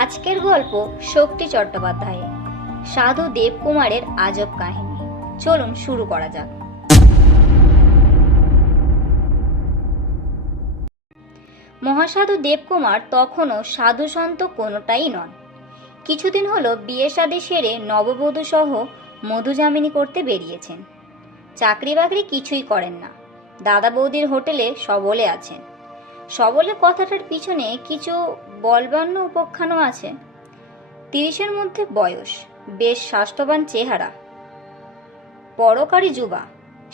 আজকের গল্প শক্তি চট্টোপাধ্যায়ের সাধু দেবকুমারের আজব কাহিনী। চলুন শুরু করা যাক। মহাসাধু দেবকুমার তখনও সাধুসন্ত কোনোটাই নন। কিছুদিন হলো বিয়ে শাদী সেরে নববধূ সহ মধুযামিনী করতে বেরিয়েছেন। চাকরি বাকরি কিছুই করেন না, দাদা বৌদির হোটেলে সবলে আছেন। সবলে কথাটার পিছনে কিছু বলবান্য উপাখ্যানও আছে। 30-এর মধ্যে বয়স, বেশ স্বাস্থ্যবান চেহারা, পরকারী যুবা।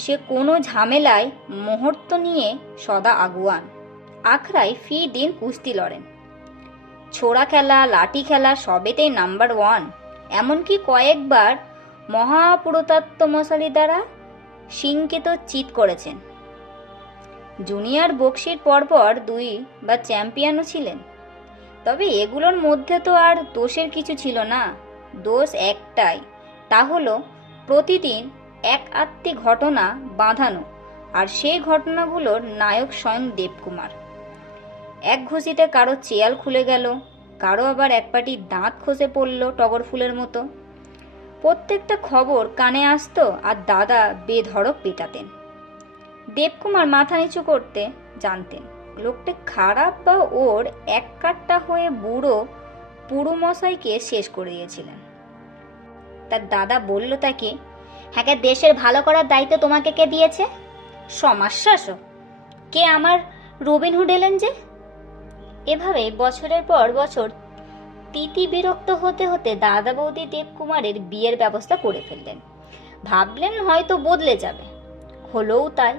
সে কোনো ঝামেলায় মুহূর্ত নিয়ে সদা আগুয়ান। আখড়ায় ফি দিন কুস্তি লড়েন, ছোড়া খেলা লাঠি খেলা সবেতেই নাম্বার 1। এমনকি কয়েকবার মহাপুরুতাত্ত্ব মশালি দ্বারা সিংকে তো চিৎ করেছেন। জুনিয়র বক্সির পরপর 2বার চ্যাম্পিয়নও ছিলেন। তবে এগুলোর মধ্যে তো আর দোষের কিছু ছিল না। দোষ একটাই, তা হলো প্রতিদিন এক আত্মি ঘটনা বাঁধানো, আর সেই ঘটনাগুলোর নায়ক স্বয়ং দেবকুমার। এক ঘুষিতে কারো চেয়াল খুলে গেল, কারো আবার এক পাটি দাঁত খসে পড়ল টগর ফুলের মতো। প্রত্যেকটা খবর কানে আসতো আর দাদা বেধড়ক পেটাতেন। দেবকুমার মাথা নিচু করতে জানতেন। লোকটা খারাপ বা ওর এক কাট্টা হয়ে বুড়ো পুরুমশাইকে শেষ করে দিয়েছিলেন। তার দাদা বলল তাকে, হ্যাঁ, দেশের ভালো করার দায়িত্ব তোমাকে কে দিয়েছে? সমাজশাসক কে আমার রবিনহুড এলেন যে? এভাবে বছরের পর বছর তিতি বিরক্ত হতে হতে দাদা বৌদি দেবকুমারের বিয়ের ব্যবস্থা করে ফেললেন। ভাবলেন হয়তো বদলে যাবে, হলোও তাই।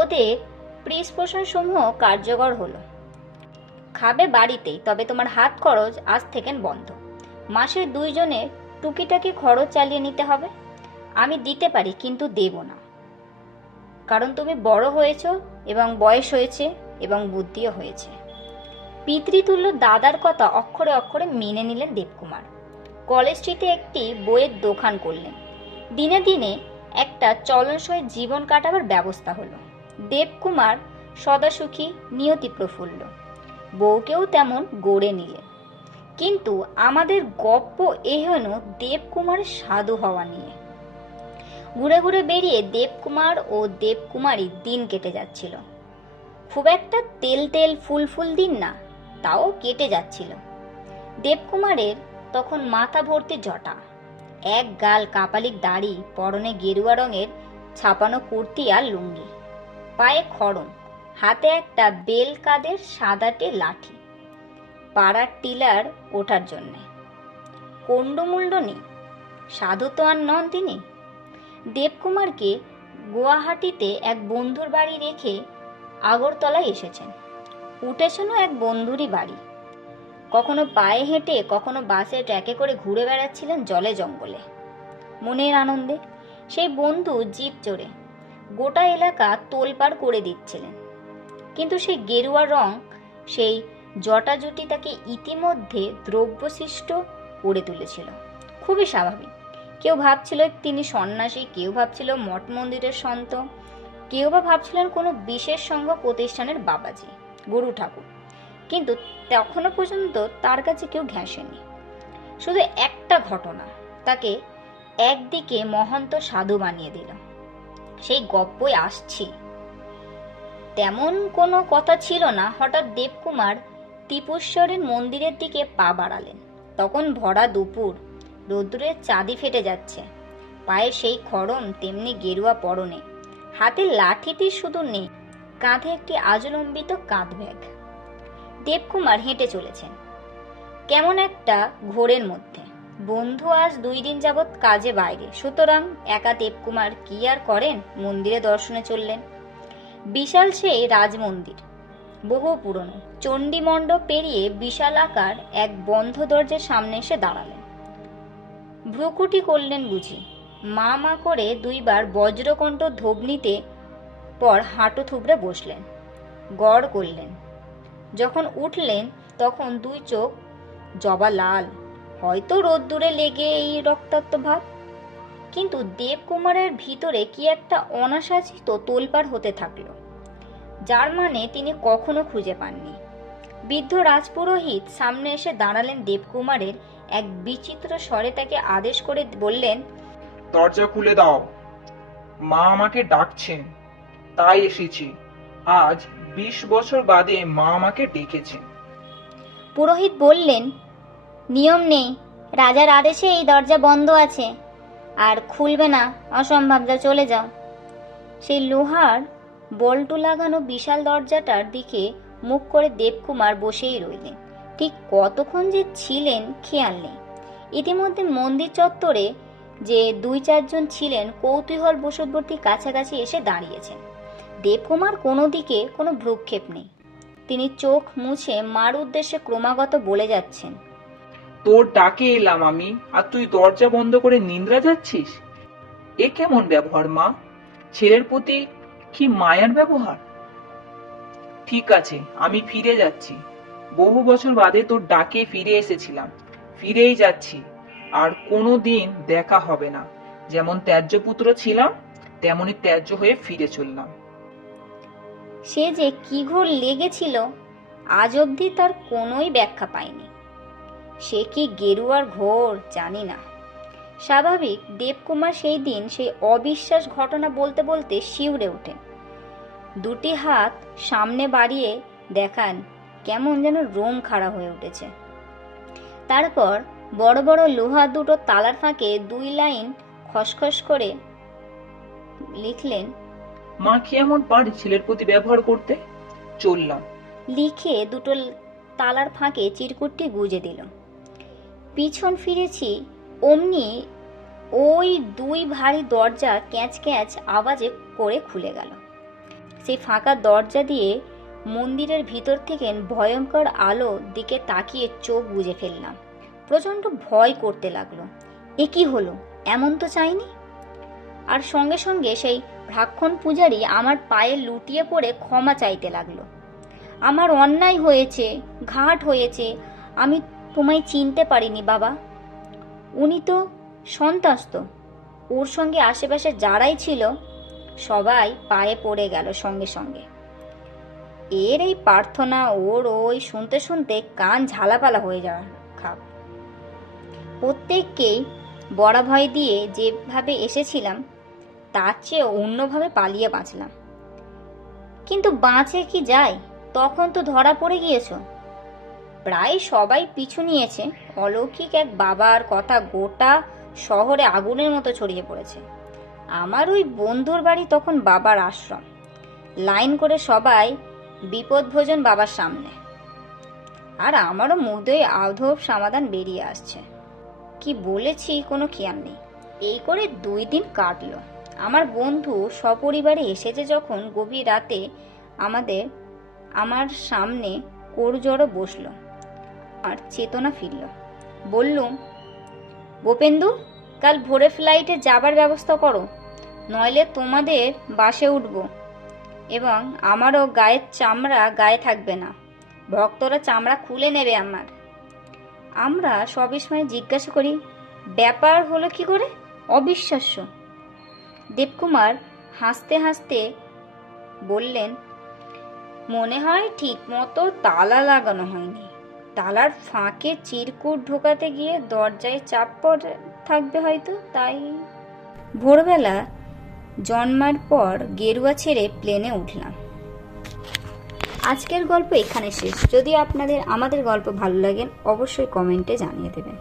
ওদের প্রিসপোষণ সমূহ কার্যকর হলো। খাবে বাড়িতেই, তবে তোমার হাত খরচ আজ থেকে বন্ধ। মাসে 2 জনের টুকিটাকি খরচ চালিয়ে নিতে হবে। আমি দিতে পারি, কিন্তু দেব না, কারণ তুমি বড় হয়েছো এবং বয়স হয়েছে এবং বুদ্ধিও হয়েছে। পিতৃতুল্য দাদার কথা অক্ষরে অক্ষরে মেনে নিলেন দেবকুমার। কলেজ স্ট্রিটে একটি বইয়ের দোকান করলেন। দিনে দিনে একটা চলনসই জীবন কাটাবার ব্যবস্থা হলো। দেবকুমার সদাসুখী, নিয়তি প্রফুল্ল, বউকেও তেমন গড়ে নিলেন। কিন্তু আমাদের গপ্প এহেন দেবকুমারের সাধু হওয়া নিয়ে। ঘুরে ঘুরে বেরিয়ে দেবকুমার ও দেবকুমারী দিন কেটে যাচ্ছিল। খুব একটা তেল তেল ফুল ফুল দিন না, তাও কেটে যাচ্ছিল। দেবকুমারের তখন মাথা ভর্তি জটা, এক গাল কাপালিক দাড়ি, পরনে গেরুয়া রঙের ছাপানো কুর্তি আর লুঙ্গি, পায়ে খড়ম, হাতে একটা বেল কাদের সাদাটে লাঠি, পাড়ার টিলার ওঠার জন্যে। কন্ডমুল্ড নেই, সাধু তো আর নন তিনি। দেবকুমারকে গুয়াহাটিতে এক বন্ধুর বাড়ি রেখে আগরতলায় এসেছেন। উঠেছেনও এক বন্ধুরই বাড়ি। কখনো পায়ে হেঁটে, কখনো বাসে ট্র্যাকে করে ঘুরে বেড়াচ্ছিলেন জলে জঙ্গলে মনের আনন্দে। সেই বন্ধু জিপ চড়ে গোটা এলাকা তোলপাড় করে দিচ্ছিলেন। কিন্তু সেই গেরুয়া রং, সেই জটাজুটি তাকে ইতিমধ্যে দ্রব্যশিষ্ট করে তুলেছিল। খুবই স্বাভাবিক। কেউ ভাবছিল তিনি সন্ন্যাসী, কেউ ভাবছিল মঠ মন্দিরের সন্ত, কেউ বা ভাবছিলেন কোনো বিশেষ সংঘ প্রতিষ্ঠানের বাবাজি, গুরু ঠাকুর। কিন্তু তখনও পর্যন্ত তার কাছে কেউ ঘেঁষেনি। শুধু একটা ঘটনা তাকে একদিকে মহন্ত সাধু বানিয়ে দিল। সেই গপ্পই আসছি। তেমন কোনো কথা ছিল না। হঠাৎ দেবকুমার ত্রিপুরেশ্বরের মন্দিরের দিকে পা বাড়ালেন। তখন ভরা দুপুর, রোদ্দুরের চাঁদি ফেটে যাচ্ছে। পায়ে সেই খড়ম, তেমনি গেরুয়া পরনে, হাতে লাঠিটি শুধু নেই, কাঁধে একটি আজলম্বিত কাঁধ ব্যাগ। দেবকুমার হেঁটে চলেছেন কেমন একটা ঘোরের মধ্যে। বন্ধু আজ 2 দিন যাবৎ কাজে বাইরে, সুতরাং একা দেবকুমার কি আর করেন, মন্দিরে দর্শনে চললেন। বিশাল সেই রাজমন্দির, বহু পুরনো। চণ্ডী মণ্ডপ পেরিয়ে বিশাল আকার এক বন্ধ দরজার সামনে এসে দাঁড়ালেন। ভ্রুকুটি করলেন বুঝি। মা মা করে 2বার বজ্রকণ্ঠ ধবনিতে পর হাঁটু থুবড়ে বসলেন। গড় করলেন। যখন উঠলেন তখন 2 চোখ জবা লাল, হয়তো রোদ্দুরে লেগে এই রক্তাক্ত ভাব। কিন্তু দেবকুমারের ভিতরে কি একটা অনাশাসিত তোলপাড় হতে থাকলো, যার মানে তিনি কখনো খুঁজে পাননি। বৃদ্ধ রাজপুরোহিত সামনে এসে দাঁড়ালেন। দেবকুমারের এক বিচিত্র স্বরে তাকে আদেশ করে বললেন, দরজা খুলে দাও। মা আমাকে ডাকছেন, তাই এসেছি। আজ 20 বছর বাদে মা আমাকে ডেকেছেন। পুরোহিত বললেন, নিয়ম নেই, রাজার আদেশে এই দরজা বন্ধ আছে, আর খুলবে না, অসম্ভব, যা চলে যাও। সেই লোহার বল্টু লাগানো বিশাল দরজাটার দিকে মুখ করে দেবকুমার বসেই রইলেন। ঠিক কতক্ষণ যে ছিলেন খেয়াল নেই। ইতিমধ্যে মন্দির চত্বরে যে 2-4 জন ছিলেন কৌতূহল বশবর্তী কাছাকাছি এসে দাঁড়িয়েছেন। দেবকুমার কোনো দিকে কোনো ভ্রুক্ষেপ নেই। তিনি চোখ মুছে মার উদ্দেশ্যে ক্রমাগত বলে যাচ্ছেন, তোর ডাকে এলাম আমি, আর তুই দরজা বন্ধ করে নিদ্রা যাচ্ছিস? এ কেমন ব্যবহার মা? ছেলের প্রতি কি মায়ার ব্যবহার? ঠিক আছে, আমি ফিরে যাচ্ছি। বহু বছর বাদে তোর ডাকে ফিরে এসেছিলাম, ফিরেই যাচ্ছি। আর কোনো দিন দেখা হবে না। যেমন ত্যায্য পুত্র ছিলাম, তেমনি ত্যায্য হয়ে ফিরে চললাম। সে যে কি ঘোর লেগেছিল আজ অবধি তার কোনোই ব্যাখ্যা পায়নি। সে কি গেরুয়ার ঘোর জানি না। স্বাভাবিক, দেবকুমার সেই দিন সেই অবিশ্বাস ঘটনা বলতে বলতে শিউরে ওঠেন। দুটি হাত সামনে বাড়িয়ে দেখান, কেমন যেন রোম খাড়া হয়ে উঠেছে। তারপর বড় বড় লোহা দুটো তালার ফাঁকে 2 লাইন খসখস করে লিখলেন, মা কি এমন পারে ছেলের প্রতি ব্যবহার করতে? চললাম। লিখে দুটো তালার ফাঁকে চিরকুটটি গুজে দিল। পিছন ফিরেছি, অমনি ওই 2 ভারী দরজা ক্যাঁচ ক্যাঁচ আওয়াজে করে খুলে গেল। সেই ফাঁকা দরজা দিয়ে মন্দিরের ভিতর থেকে ভয়ঙ্কর আলো দিকে তাকিয়ে চোখ বুজে ফেললাম। প্রচণ্ড ভয় করতে লাগলো। এ কি হলো? এমন তো চাইনি। আর সঙ্গে সঙ্গে সেই ব্রাহ্মণ পূজারী আমার পায়ে লুটিয়ে পড়ে ক্ষমা চাইতে লাগলো। আমার অন্যায় হয়েছে, ঘাট হয়েছে, আমি তোমায় চিনতে পারিনি বাবা। উনি তো সন্ত্রস্ত। ওর সঙ্গে আশেপাশে যারাই ছিল সবাই পায়ে পড়ে গেল সঙ্গে সঙ্গে। এর এই প্রার্থনা ওর ওই শুনতে শুনতে কান ঝালাপালা হয়ে যাওয়ার খাপ। প্রত্যেককেই বড়া ভয় দিয়ে যেভাবে এসেছিলাম তার চেয়ে অন্যভাবে পালিয়ে বাঁচলাম। কিন্তু বাঁচে কি যায়? তখন তো ধরা পড়ে গিয়েছ। প্রায় সবাই পিছু নিয়েছে। অলৌকিক এক বাবার কথা গোটা শহরে আগুনের মতো ছড়িয়ে পড়েছে। আমার ওই বন্ধুর বাড়ি তখন বাবার আশ্রম। লাইন করে সবাই বিপদভোজন বাবার সামনে। আর আমারও মুগ্ধই আধব সমাধান বেরিয়ে আসছে। কি বলেছি কোনো খেয়াল নেই। এই করে 2 দিন কাটলো। আমার বন্ধু সপরিবারে এসেছে যখন গভীর রাতে আমার সামনে কোরজোড়ো বসলো। আর চেতনা ফিরল। বললুম, গোপেন্দু, কাল ভোরে ফ্লাইটে যাবার ব্যবস্থা করো, নইলে তোমাদের বাসে উঠব এবং আমারও গায়ের চামড়া গায়ে থাকবে না। ভক্তরা চামড়া খুলে নেবে আমার। আমরা সবিস্ময়ে জিজ্ঞাসা করি, ব্যাপার হলো কি করে? অবিশ্বাস্য। দেবকুমার হাসতে হাসতে বললেন, মনে হয় ঠিক মতো তালা লাগানো হয়নি। তালার ফাঁকে চিরকুট ঢোকাতে গিয়ে দরজায় চাপ পড়ে থাকবে হয়তো, তাই। ভোরবেলা জন্মার পর গেরুয়া ছেড়ে প্লেনে উঠলাম। আজকের গল্প এখানে শেষ। যদি আপনাদের আমাদের গল্প ভালো লাগে অবশ্যই কমেন্টে জানিয়ে দেবেন।